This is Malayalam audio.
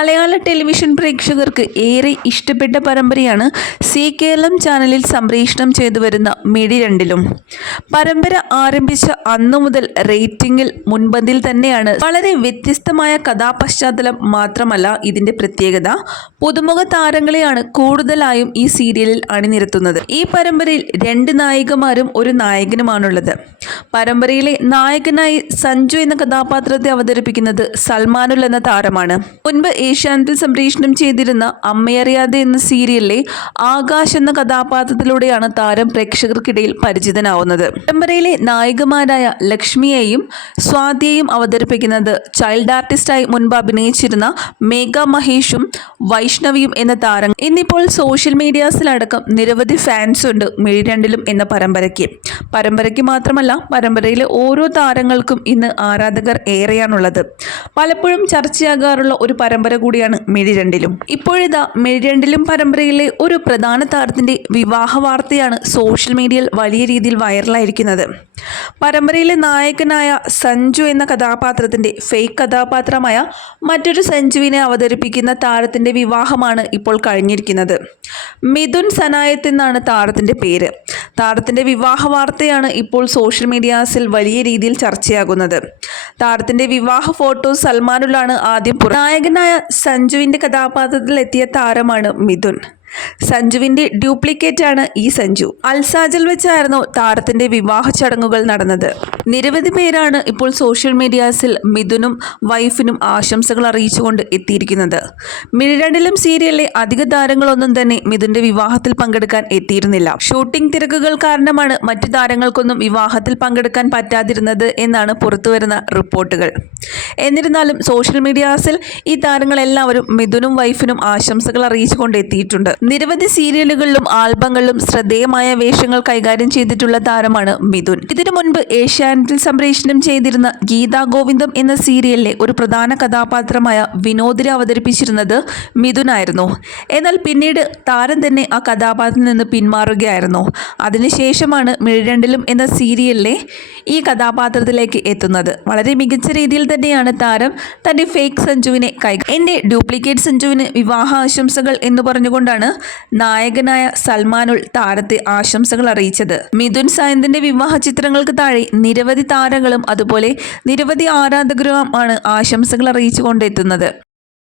മലയാള ടെലിവിഷൻ പ്രേക്ഷകർക്ക് ഏറെ ഇഷ്ടപ്പെട്ട പരമ്പരയാണ് സി കേരളം ചാനലിൽ സംപ്രേഷണം ചെയ്തു വരുന്ന മിടി രണ്ടിലും. പരമ്പര ആരംഭിച്ച അന്നു മുതൽ റേറ്റിംഗിൽ മുൻപന്തിൽ തന്നെയാണ്. വളരെ വ്യത്യസ്തമായ കഥാപശ്ചാത്തലം മാത്രമല്ല ഇതിന്റെ പ്രത്യേകത. പുതുമുഖ താരങ്ങളെയാണ് കൂടുതലായും ഈ സീരിയലിൽ അണിനിരത്തുന്നത്. ഈ പരമ്പരയിൽ രണ്ട് നായികമാരും ഒരു നായകനുമാണുള്ളത്. പരമ്പരയിലെ നായകനായി സഞ്ജു എന്ന കഥാപാത്രത്തെ അവതരിപ്പിക്കുന്നത് സൽമാനുൽ എന്ന താരമാണ്. മുൻപ് ഏഷ്യാനെറ്റിൽ സംപ്രേഷണം ചെയ്തിരുന്ന അമ്മയറിയാതെ എന്ന സീരിയലിലെ ആകാശ് എന്ന കഥാപാത്രത്തിലൂടെയാണ് താരം പ്രേക്ഷകർക്കിടയിൽ പരിചിതനാവുന്നത്. പരമ്പരയിലെ നായികമാരായ ലക്ഷ്മിയെയും സ്വാതിയെയും അവതരിപ്പിക്കുന്നത് ചൈൽഡ് ആർട്ടിസ്റ്റായി മുൻപ് അഭിനയിച്ചിരുന്ന മേഘ മഹേഷും വൈഷ്ണവിയും എന്ന താരം. ഇന്നിപ്പോൾ സോഷ്യൽ മീഡിയാസിലടക്കം നിരവധി ഫാൻസ് ഉണ്ട് മിഴിരണ്ടിലും എന്ന പരമ്പരയ്ക്ക്. പരമ്പരയ്ക്ക് മാത്രമല്ല പരമ്പരയിലെ ഓരോ താരങ്ങൾക്കും ഇന്ന് ആരാധകർ ഏറെയാണുള്ളത്. പലപ്പോഴും ചർച്ചയാകാറുള്ള ഒരു പരമ്പര കൂടിയാണ് മിഴി രണ്ടിലും ഇപ്പോഴിതാ മിഴി രണ്ടിലും പരമ്പരയിലെ ഒരു പ്രധാന താരത്തിന്റെ വിവാഹ വാർത്തയാണ് സോഷ്യൽ മീഡിയയിൽ വലിയ രീതിയിൽ വൈറലായിരിക്കുന്നത്. പരമ്പരയിലെ നായകനായ സഞ്ജു എന്ന കഥാപാത്രത്തിന്റെ ഫേക്ക് കഥാപാത്രമായ മറ്റൊരു സഞ്ജുവിനെ അവതരിപ്പിക്കുന്ന താരത്തിന്റെ വിവാഹമാണ് ഇപ്പോൾ കഴിഞ്ഞിരിക്കുന്നത്. മിഥുൻ സനായത്ത് എന്നാണ് താരത്തിന്റെ പേര്. താരത്തിന്റെ വിവാഹ വാർത്തയാണ് ഇപ്പോൾ സോഷ്യൽ മീഡിയാസിൽ വലിയ രീതിയിൽ ചർച്ചയാകുന്നത്. താരത്തിന്റെ വിവാഹ ഫോട്ടോ സൽമാനുള്ളാണ് ആദ്യം നായകനായ സഞ്ജുവിന്റെ കഥാപാത്രത്തിൽ എത്തിയ താരമാണ് മിഥുൻ. സഞ്ജുവിന്റെ ഡ്യൂപ്ലിക്കേറ്റ് ആണ് ഈ സഞ്ജു. അൽസാജിൽ വെച്ചായിരുന്നു താരത്തിന്റെ വിവാഹ ചടങ്ങുകൾ നടന്നത്. നിരവധി പേരാണ് ഇപ്പോൾ സോഷ്യൽ മീഡിയാസിൽ മിഥുനും വൈഫിനും ആശംസകൾ അറിയിച്ചുകൊണ്ട് എത്തിയിരിക്കുന്നത്. മിഴിരണ്ടിലും സീരിയലിലെ അധിക താരങ്ങളൊന്നും തന്നെ മിഥുന്റെ വിവാഹത്തിൽ പങ്കെടുക്കാൻ എത്തിയിരുന്നില്ല. ഷൂട്ടിംഗ് തിരക്കുകൾ കാരണമാണ് മറ്റു താരങ്ങൾക്കൊന്നും വിവാഹത്തിൽ പങ്കെടുക്കാൻ പറ്റാതിരുന്നത് എന്നാണ് പുറത്തുവരുന്ന റിപ്പോർട്ടുകൾ. എന്നിരുന്നാലും സോഷ്യൽ മീഡിയാസിൽ ഈ താരങ്ങളെല്ലാവരും മിഥുനും വൈഫിനും ആശംസകൾ അറിയിച്ചുകൊണ്ട് എത്തിയിട്ടുണ്ട്. നിരവധി സീരിയലുകളിലും ആൽബങ്ങളിലും ശ്രദ്ധേയമായ വേഷങ്ങൾ കൈകാര്യം ചെയ്തിട്ടുള്ള താരമാണ് മിഥുൻ. ഇതിനു മുൻപ് ഏഷ്യാനെറ്റിൽ സംപ്രേഷണം ചെയ്തിരുന്ന ഗീതാ ഗോവിന്ദം എന്ന സീരിയലിലെ ഒരു പ്രധാന കഥാപാത്രമായ വിനോദിനെ അവതരിപ്പിച്ചിരുന്നത് മിഥുനായിരുന്നു. എന്നാൽ പിന്നീട് താരം തന്നെ ആ കഥാപാത്രത്തിൽ നിന്ന് പിന്മാറുകയായിരുന്നു. അതിനുശേഷമാണ് മിഴിരണ്ടിലും എന്ന സീരിയലിലെ ഈ കഥാപാത്രത്തിലേക്ക് എത്തുന്നത്. വളരെ മികച്ച രീതിയിൽ തന്നെയാണ് താരം തന്റെ ഫേക്ക് സഞ്ജുവിനെ കൈ എന്റെ ഡ്യൂപ്ലിക്കേറ്റ് സഞ്ജുവിന് വിവാഹ ആശംസകൾ എന്ന് പറഞ്ഞുകൊണ്ടാണ് നായകനായ സൽമാനുൾ താരത്തെ ആശംസകൾ അറിയിച്ചത്. മിഥുൻ സായന്തിന്റെ വിവാഹ ചിത്രങ്ങൾക്ക് താഴെ നിരവധി താരങ്ങളും അതുപോലെ നിരവധി ആരാധകരുമാണ് ആശംസകൾ അറിയിച്ചുകൊണ്ടെത്തുന്നത്.